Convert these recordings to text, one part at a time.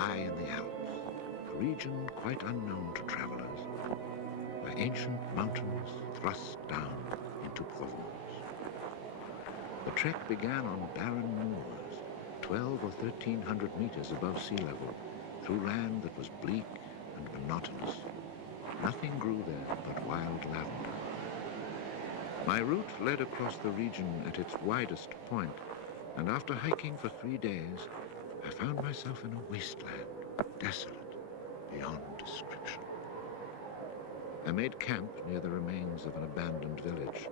high in the Alps, a region quite unknown to travelers, where ancient mountains thrust down into Provence. The trek began on barren moors, 12 or 1,300 meters above sea level, through land that was bleak and monotonous. Nothing grew there but wild lavender. My route led across the region at its widest point, and after hiking for 3 days, I found myself in a wasteland, desolate beyond description. I made camp near the remains of an abandoned village.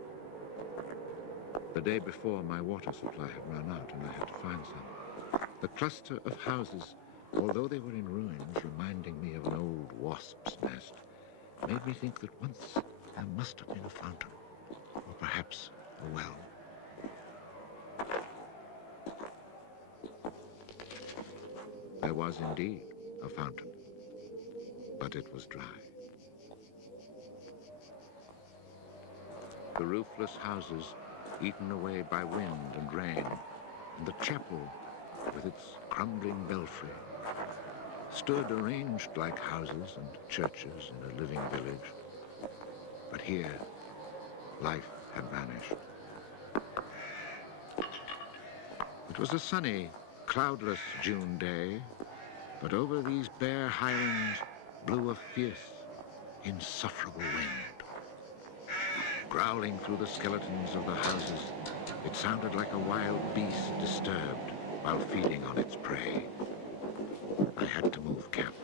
The day before, my water supply had run out and I had to find some. The cluster of houses, although they were in ruins, reminding me of an old wasp's nest, made me think that once there must have been a fountain, or perhaps a well. There was indeed a fountain, but it was dry. The roofless houses, eaten away by wind and rain, and the chapel, with its crumbling belfry, stood arranged like houses and churches in a living village. But here, life had vanished. It was a sunny, cloudless June day, but over these bare highlands blew a fierce, insufferable wind. Growling through the skeletons of the houses, it sounded like a wild beast disturbed while feeding on its prey. I had to move camp.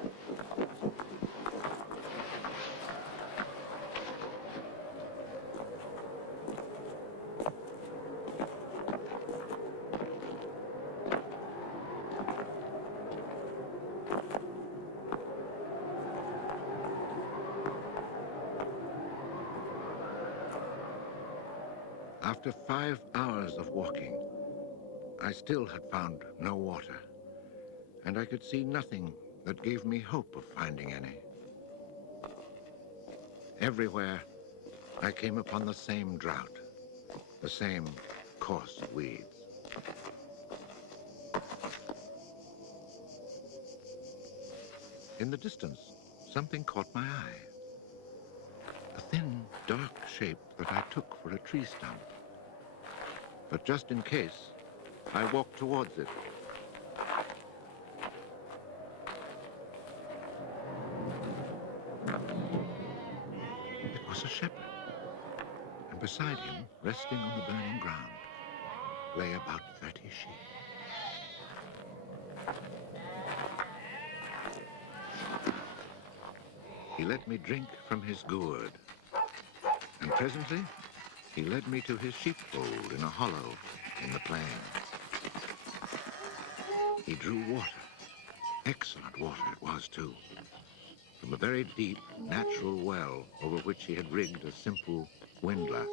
After 5 hours of walking, I still had found no water, and I could see nothing that gave me hope of finding any. Everywhere, I came upon the same drought, the same coarse weeds. In the distance, something caught my eye. A thin, dark shape that I took for a tree stump. But just in case, I walked towards it. It was a shepherd, and beside him, resting on the burning ground, lay about 30 sheep. He let me drink from his gourd, and presently he led me to his sheepfold in a hollow in the plain. He drew water. Excellent water it was, too, from a very deep, natural well over which he had rigged a simple windlass.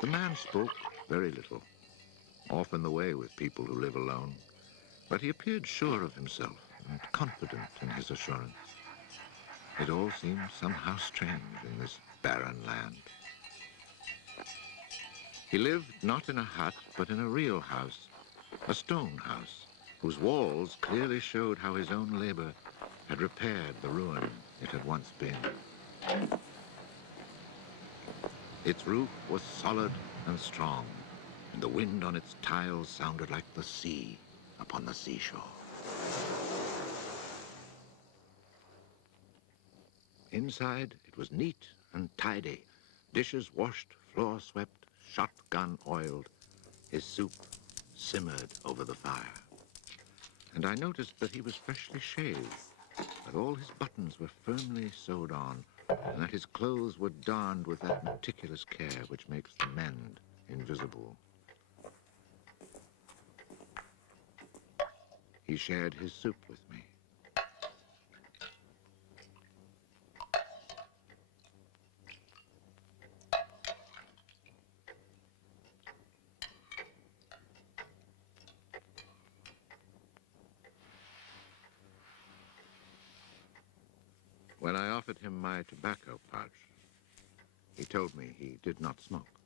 The man spoke very little, often the way with people who live alone, but he appeared sure of himself and confident in his assurance. It all seemed somehow strange in this barren land. He lived not in a hut, but in a real house, a stone house, whose walls clearly showed how his own labor had repaired the ruin it had once been. Its roof was solid and strong, and the wind on its tiles sounded like the sea upon the seashore. Inside, it was neat and tidy, dishes washed, floor swept, shotgun oiled. His soup simmered over the fire. And I noticed that he was freshly shaved, that all his buttons were firmly sewed on, and that his clothes were darned with that meticulous care which makes the mend invisible. He shared his soup with me. When I offered him my tobacco pouch, he told me he did not smoke.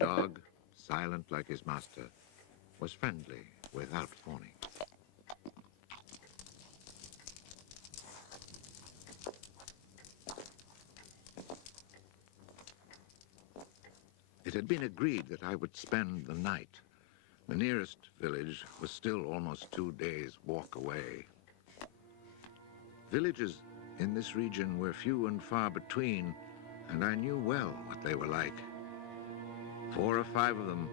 dog, silent like his master, was friendly without fawning. It had been agreed that I would spend the night. The nearest village was still almost 2 days' walk away. Villages in this region were few and far between, and I knew well what they were like. 4 or 5 of them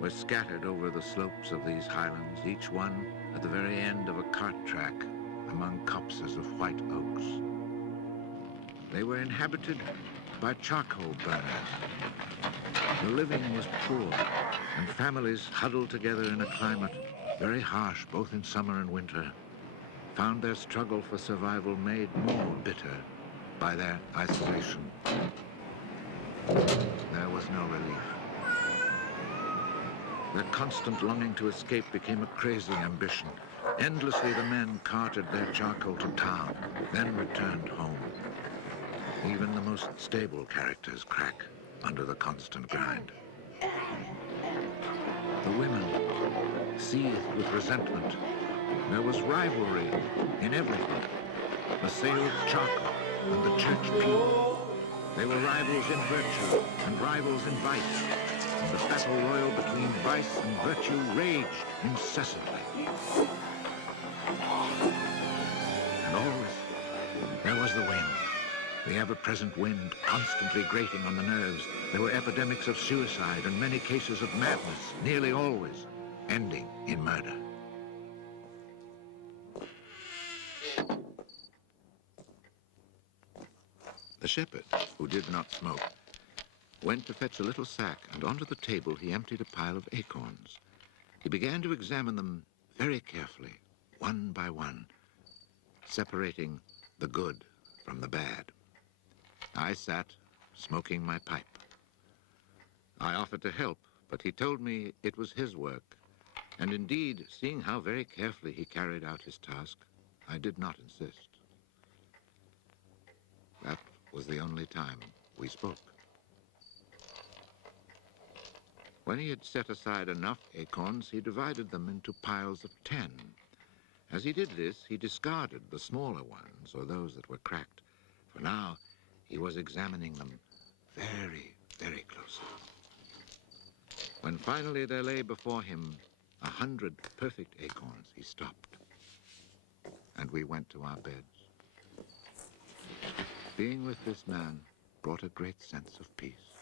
were scattered over the slopes of these highlands, each one at the very end of a cart track among copses of white oaks. They were inhabited by charcoal burners. The living was poor, and families huddled together in a climate very harsh both in summer and winter found their struggle for survival made more bitter by their isolation. There was no relief. Their constant longing to escape became a crazy ambition. Endlessly the men carted their charcoal to town, then returned home. Even the most stable characters crack under the constant grind. The women seethed with resentment. There was rivalry in everything. The sale of charcoal and the church pew. They were rivals in virtue and rivals in vice. And the battle royal between vice and virtue raged incessantly. And always there was the wind. The ever-present wind constantly grating on the nerves. There were epidemics of suicide and many cases of madness, nearly always ending in murder. The shepherd, who did not smoke, went to fetch a little sack, and onto the table he emptied a pile of acorns. He began to examine them very carefully, one by one, separating the good from the bad. I sat, smoking my pipe. I offered to help, but he told me it was his work, and indeed, seeing how very carefully he carried out his task, I did not insist. That was the only time we spoke. When he had set aside enough acorns, he divided them into piles of 10. As he did this, he discarded the smaller ones, or those that were cracked, for now he was examining them very, very closely. When finally there lay before him 100 perfect acorns, he stopped, and we went to our beds. Being with this man brought a great sense of peace.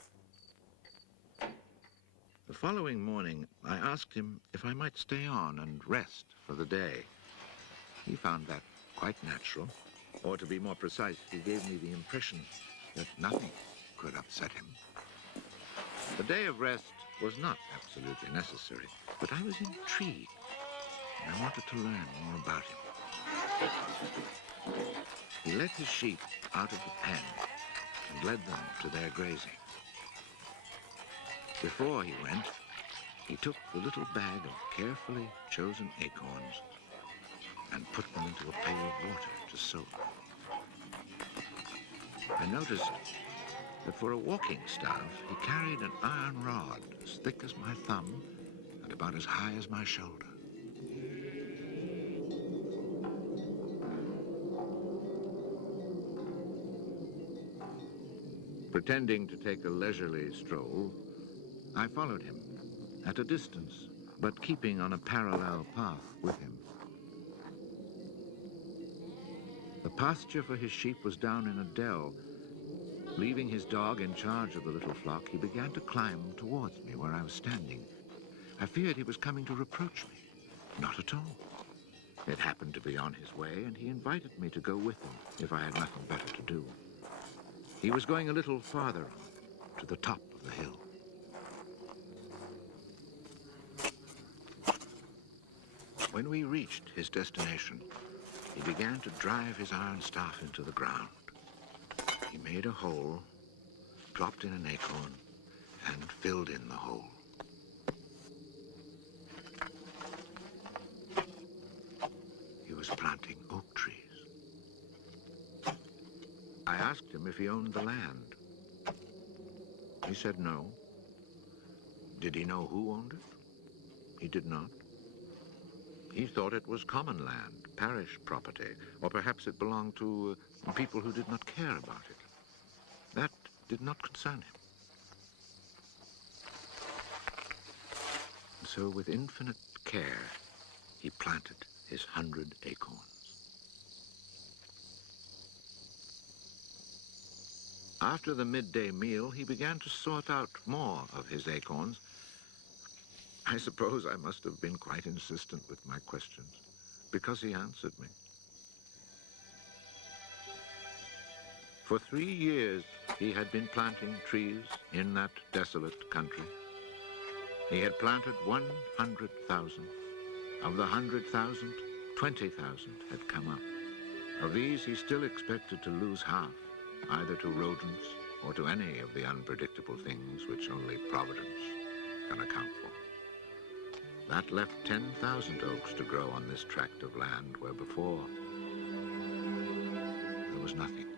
The following morning, I asked him if I might stay on and rest for the day. He found that quite natural, or to be more precise, he gave me the impression that nothing could upset him. The day of rest was not absolutely necessary, but I was intrigued, and I wanted to learn more about him. He let his sheep out of the pen and led them to their grazing. Before he went, he took the little bag of carefully chosen acorns and put them into a pail of water to soak. I noticed that for a walking staff, he carried an iron rod as thick as my thumb and about as high as my shoulder. Pretending to take a leisurely stroll, I followed him at a distance, but keeping on a parallel path with him. The pasture for his sheep was down in a dell. Leaving his dog in charge of the little flock, he began to climb towards me where I was standing. I feared he was coming to reproach me. Not at all. It happened to be on his way, and he invited me to go with him if I had nothing better to do. He was going a little farther on, to the top of the hill. When we reached his destination, he began to drive his iron staff into the ground. He made a hole, dropped in an acorn, and filled in the hole. He was planting oak trees. I asked him if he owned the land. He said no, Did he know who owned it? He did not. He thought it was common land, parish property, or perhaps it belonged to people who did not care about it. That did not concern him. So with infinite care, he planted his 100 acorns. After the midday meal, he began to sort out more of his acorns. I suppose I must have been quite insistent with my questions, because he answered me. For 3 years, he had been planting trees in that desolate country. He had planted 100,000. Of the 100,000, 20,000 had come up. Of these, he still expected to lose half, either to rodents or to any of the unpredictable things which only Providence can account for. That left 10,000 oaks to grow on this tract of land where before there was nothing.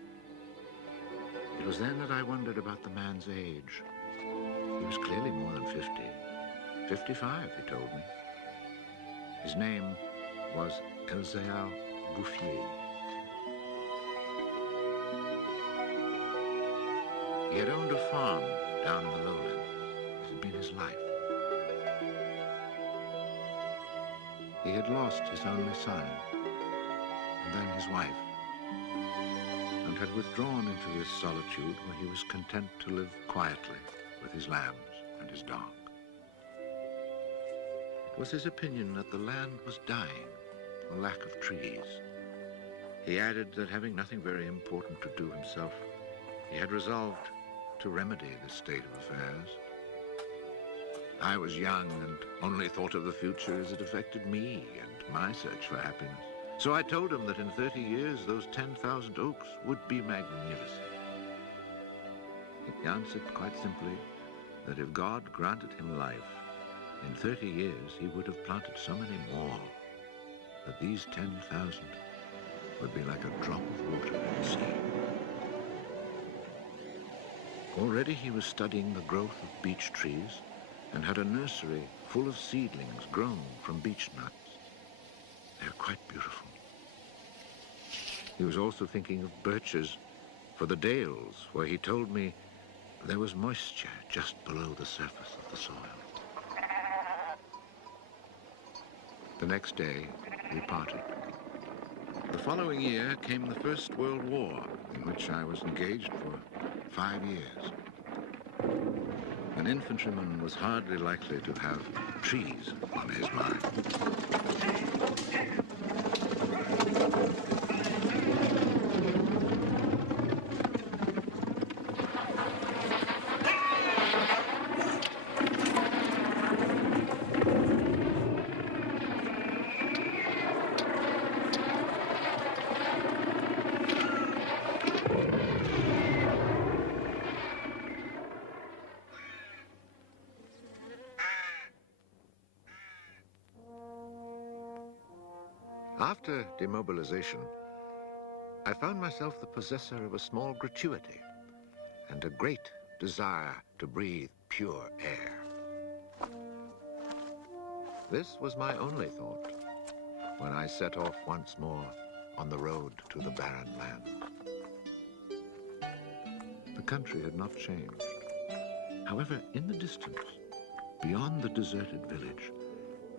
It was then that I wondered about the man's age. He was clearly more than 50. 55, he told me. His name was odrasle-Bouffier. He had owned a farm down in the lowlands. It had been his life. He had lost his only son, and then his wife, and had withdrawn into this solitude where he was content to live quietly with his lambs and his dog. It was his opinion that the land was dying, for lack of trees. He added that having nothing very important to do himself, he had resolved to remedy this state of affairs. I was young and only thought of the future as it affected me and my search for happiness. So I told him that in 30 years, those 10,000 oaks would be magnificent. He answered quite simply that if God granted him life, in 30 years he would have planted so many more that these 10,000 would be like a drop of water in the sea. Already he was studying the growth of beech trees and had a nursery full of seedlings grown from beech nuts. They're quite beautiful. He was also thinking of birches for the dales, where he told me there was moisture just below the surface of the soil. The next day, we parted. The following year came the First World War, in which I was engaged for 5 years. An infantryman was hardly likely to have trees on his mind. After demobilization, I found myself the possessor of a small gratuity and a great desire to breathe pure air. This was my only thought when I set off once more on the road to the barren land. The country had not changed. However, in the distance, beyond the deserted village,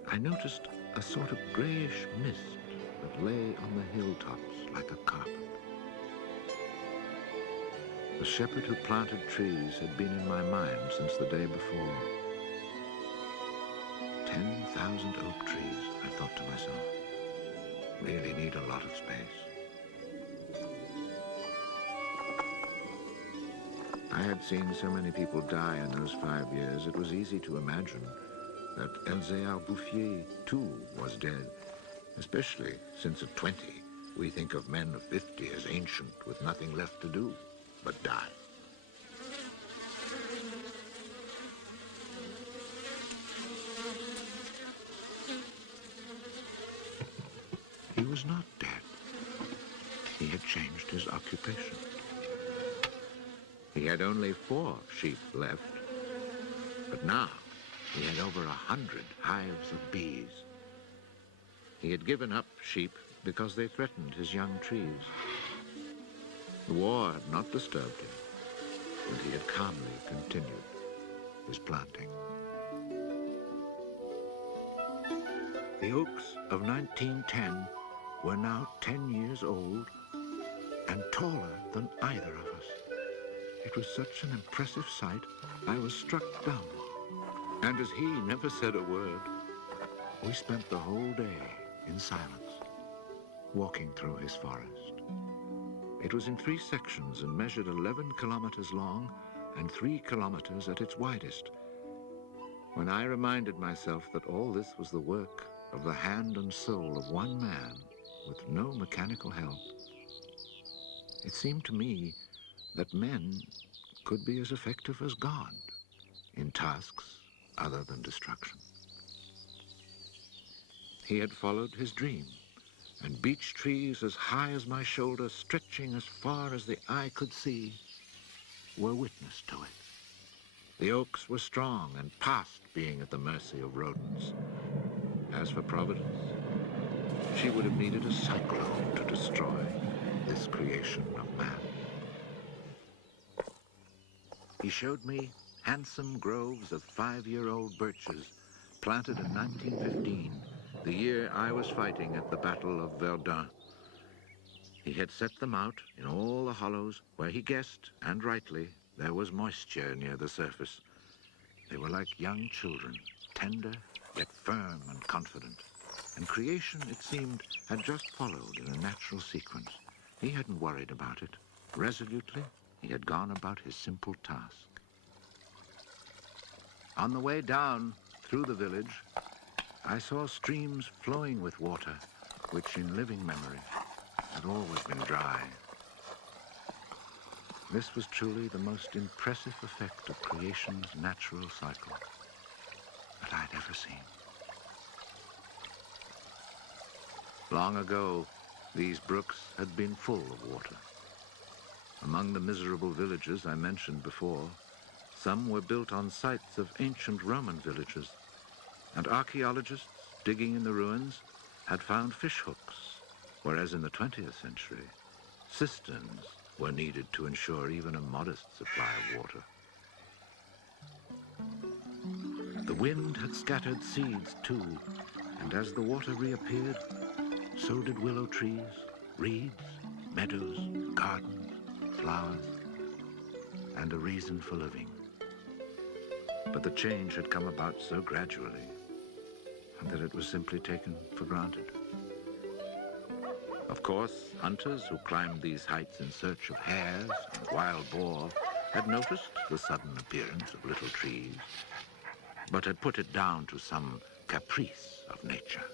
I noticed a sort of grayish mist that lay on the hilltops like a carpet. The shepherd who planted trees had been in my mind since the day before. 10,000 oak trees, I thought to myself, really need a lot of space. I had seen so many people die in those 5 years, it was easy to imagine that odrasle-Bouffier too was dead, especially since at 20 we think of men of 50 as ancient with nothing left to do but die. He was not dead. He had changed his occupation. He had only 4 sheep left, but now He had over 100 hives of bees. He had given up sheep because they threatened his young trees. The war had not disturbed him, and he had calmly continued his planting. The oaks of 1910 were now 10 years old and taller than either of us. It was such an impressive sight, I was struck dumb. And as he never said a word, we spent the whole day in silence, walking through his forest. It was in 3 sections and measured 11 kilometers long and 3 kilometers at its widest. When I reminded myself that all this was the work of the hand and soul of one man with no mechanical help, it seemed to me that men could be as effective as God in tasks other than destruction. He had followed his dream, and beech trees as high as my shoulder, stretching as far as the eye could see, were witness to it. The oaks were strong and past being at the mercy of rodents. As for Providence, she would have needed a cyclone to destroy this creation of man. He showed me handsome groves of 5-year-old birches planted in 1915, the year I was fighting at the Battle of Verdun. He had set them out in all the hollows where he guessed, and rightly, there was moisture near the surface. They were like young children, tender yet firm and confident. And creation, it seemed, had just followed in a natural sequence. He hadn't worried about it. Resolutely, he had gone about his simple task. On the way down through the village, I saw streams flowing with water, which in living memory had always been dry. This was truly the most impressive effect of creation's natural cycle that I'd ever seen. Long ago, these brooks had been full of water. Among the miserable villages I mentioned before, some were built on sites of ancient Roman villages, and archaeologists digging in the ruins had found fish hooks, whereas in the 20th century, cisterns were needed to ensure even a modest supply of water. The wind had scattered seeds too, and as the water reappeared, so did willow trees, reeds, meadows, gardens, flowers, and a reason for living. But the change had come about so gradually that it was simply taken for granted. Of course, hunters who climbed these heights in search of hares and wild boar had noticed the sudden appearance of little trees, but had put it down to some caprice of nature.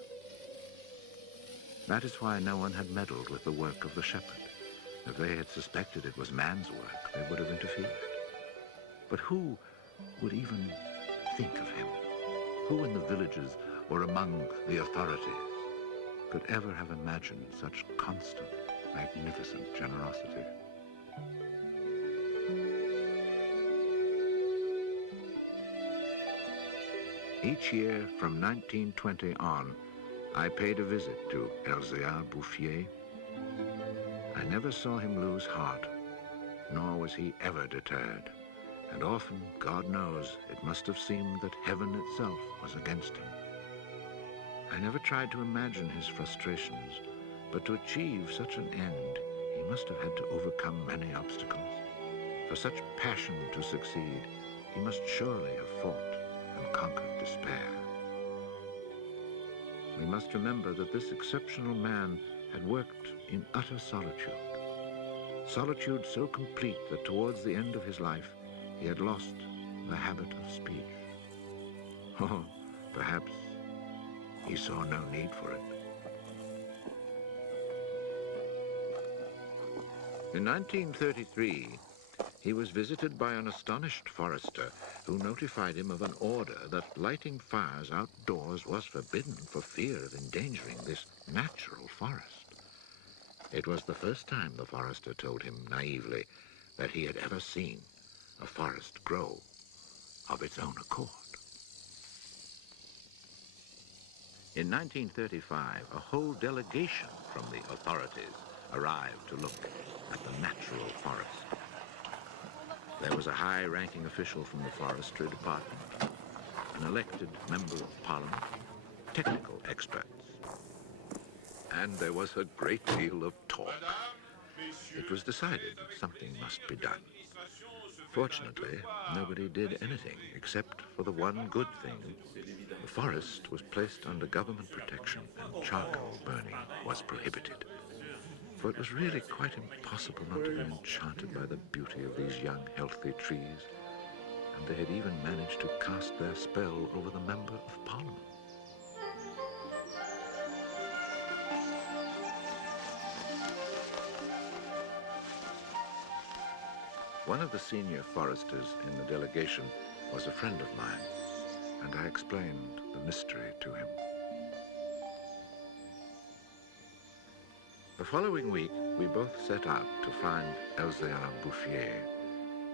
That is why no one had meddled with the work of the shepherd. If they had suspected it was man's work, they would have interfered. But who would even think of him? Who in the villages or among the authorities could ever have imagined such constant, magnificent generosity? Each year from 1920 on, I paid a visit to Elzéar Bouffier. I never saw him lose heart, nor was he ever deterred. And often, God knows, it must have seemed that heaven itself was against him. I never tried to imagine his frustrations, but to achieve such an end, he must have had to overcome many obstacles. For such passion to succeed, he must surely have fought and conquered despair. We must remember that this exceptional man had worked in utter solitude. Solitude so complete that towards the end of his life, he had lost the habit of speech. Oh, perhaps he saw no need for it. In 1933, he was visited by an astonished forester who notified him of an order that lighting fires outdoors was forbidden for fear of endangering this natural forest. It was the first time the forester told him naively that he had ever seen a forest grow of its own accord. In 1935, a whole delegation from the authorities arrived to look at the natural forest. There was a high-ranking official from the forestry department, an elected member of parliament, technical experts. And there was a great deal of talk. It was decided something must be done. Fortunately, nobody did anything except for the one good thing. The forest was placed under government protection and charcoal burning was prohibited. For it was really quite impossible not to be enchanted by the beauty of these young, healthy trees. And they had even managed to cast their spell over the Member of Parliament. One of the senior foresters in the delegation was a friend of mine, and I explained the mystery to him. The following week, we both set out to find odrasle-Bouffier.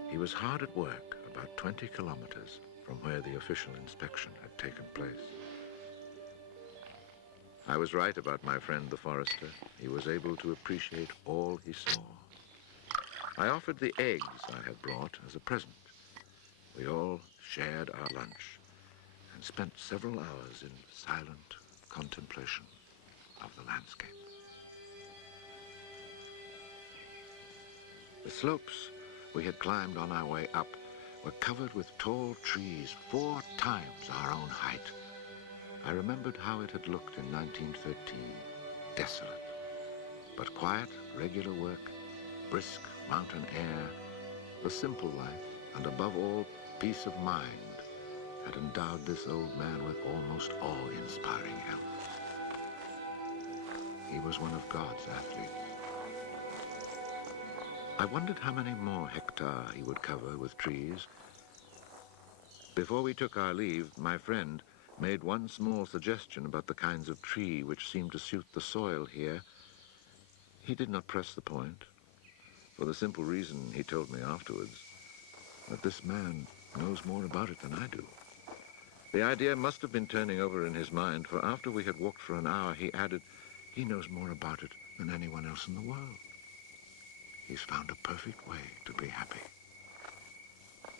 He was hard at work, about 20 kilometers from where the official inspection had taken place. I was right about my friend the forester. He was able to appreciate all he saw. I offered the eggs I had brought as a present. We all shared our lunch and spent several hours in silent contemplation of the landscape. The slopes we had climbed on our way up were covered with tall trees 4 times our own height. I remembered how it had looked in 1913, desolate, but quiet, regular work, brisk mountain air, the simple life, and above all, peace of mind, had endowed this old man with almost awe-inspiring health. He was one of God's athletes. I wondered how many more hectares he would cover with trees. Before we took our leave, my friend made one small suggestion about the kinds of tree which seemed to suit the soil here. He did not press the point, for the simple reason, he told me afterwards, that this man knows more about it than I do. The idea must have been turning over in his mind, for after we had walked for an hour, he added, he knows more about it than anyone else in the world. He's found a perfect way to be happy.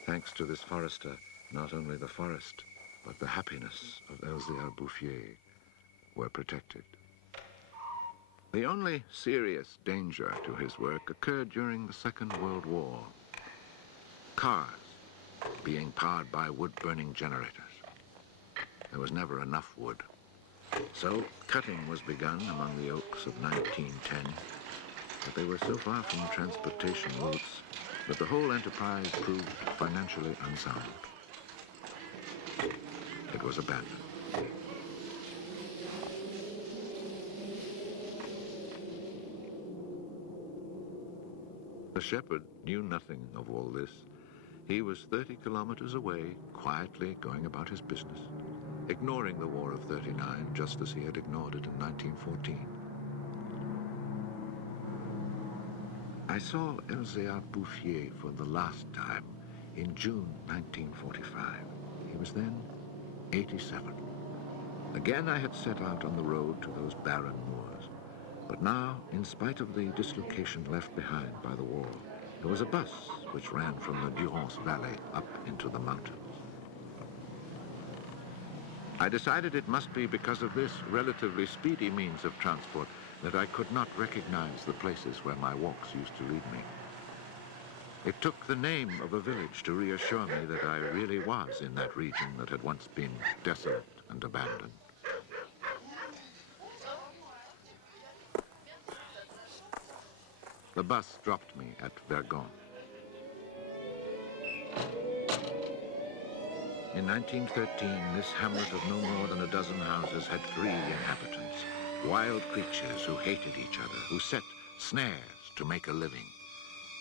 Thanks to this forester, not only the forest, but the happiness of odrasle-Bouffier were protected. The only serious danger to his work occurred during the Second World War. Cars being powered by wood-burning generators. There was never enough wood. So cutting was begun among the oaks of 1910, but they were so far from transportation routes that the whole enterprise proved financially unsound. It was abandoned. The shepherd knew nothing of all this. He was 30 kilometers away, quietly going about his business, ignoring the War of '39 just as he had ignored it in 1914. I saw odrasle-Bouffier for the last time in June 1945. He was then 87. Again I had set out on the road to those barren moors. But now, in spite of the dislocation left behind by the war, there was a bus which ran from the Durance Valley up into the mountains. I decided it must be because of this relatively speedy means of transport that I could not recognize the places where my walks used to lead me. It took the name of a village to reassure me that I really was in that region that had once been desolate and abandoned. The bus dropped me at Vergon. In 1913, this hamlet of no more than a dozen houses had 3 inhabitants, wild creatures who hated each other, who set snares to make a living.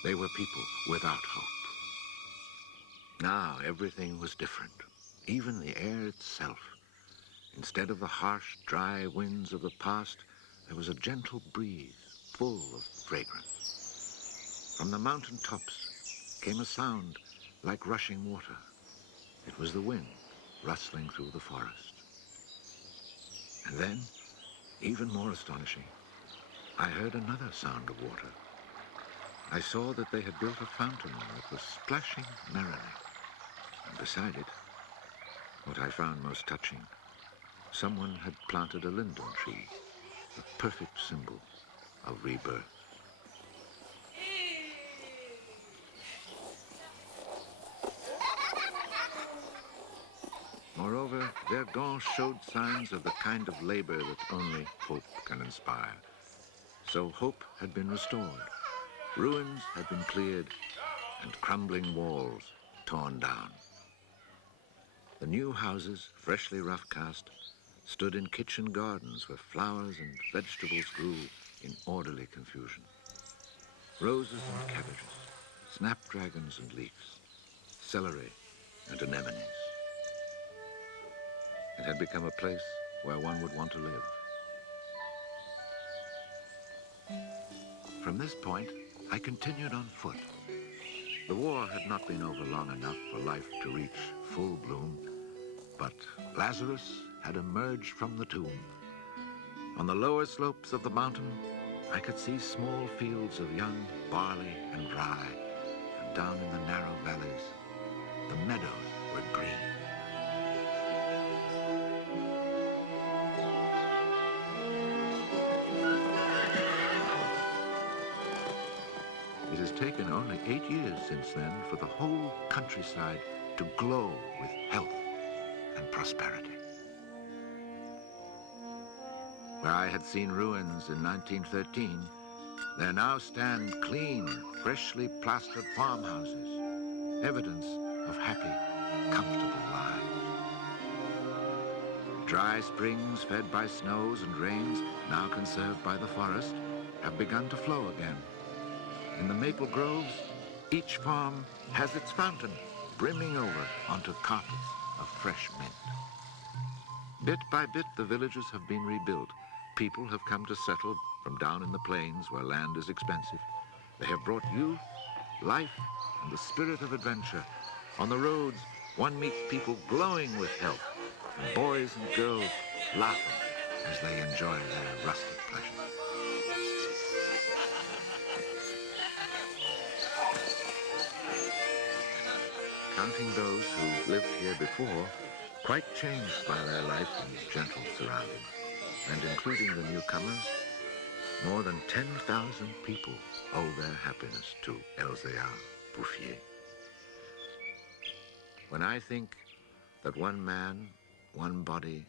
They were people without hope. Now everything was different, even the air itself. Instead of the harsh, dry winds of the past, there was a gentle breeze full of fragrance. From the mountain tops came a sound like rushing water. It was the wind rustling through the forest. And then, even more astonishing, I heard another sound of water. I saw that they had built a fountain that was splashing merrily. And beside it, what I found most touching, someone had planted a linden tree, the perfect symbol of rebirth. Moreover, Verdun showed signs of the kind of labor that only hope can inspire. So hope had been restored. Ruins had been cleared and crumbling walls torn down. The new houses, freshly rough-cast, stood in kitchen gardens where flowers and vegetables grew in orderly confusion. Roses and cabbages, snapdragons and leeks, celery and anemones. It had become a place where one would want to live. From this point, I continued on foot. The war had not been over long enough for life to reach full bloom, but Lazarus had emerged from the tomb. On the lower slopes of the mountain, I could see small fields of young barley and rye, and down in the narrow valleys, the meadows were green. It has taken only 8 years since then for the whole countryside to glow with health and prosperity. Where I had seen ruins in 1913, there now stand clean, freshly plastered farmhouses, evidence of happy, comfortable lives. Dry springs fed by snows and rains, now conserved by the forest, have begun to flow again. In the maple groves, each farm has its fountain brimming over onto carpets of fresh mint. Bit by bit, the villages have been rebuilt. People have come to settle from down in the plains where land is expensive. They have brought youth, life, and the spirit of adventure. On the roads, one meets people glowing with health, and boys and girls laughing as they enjoy their rustic pleasures. Counting those who lived here before, quite changed by their life in gentle surroundings, and including the newcomers, more than 10,000 people owe their happiness to Bouffier. When I think that one man, one body,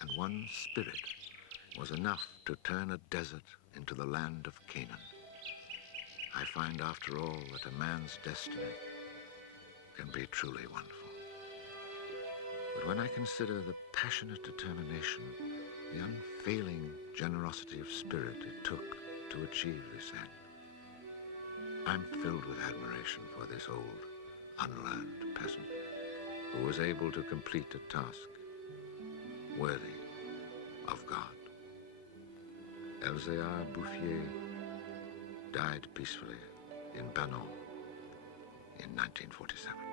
and one spirit was enough to turn a desert into the land of Canaan, I find after all that a man's destiny can be truly wonderful. But when I consider the passionate determination, the unfailing generosity of spirit it took to achieve this end, I'm filled with admiration for this old, unlearned peasant who was able to complete a task worthy of God. Bouffier died peacefully in Banon in 1947.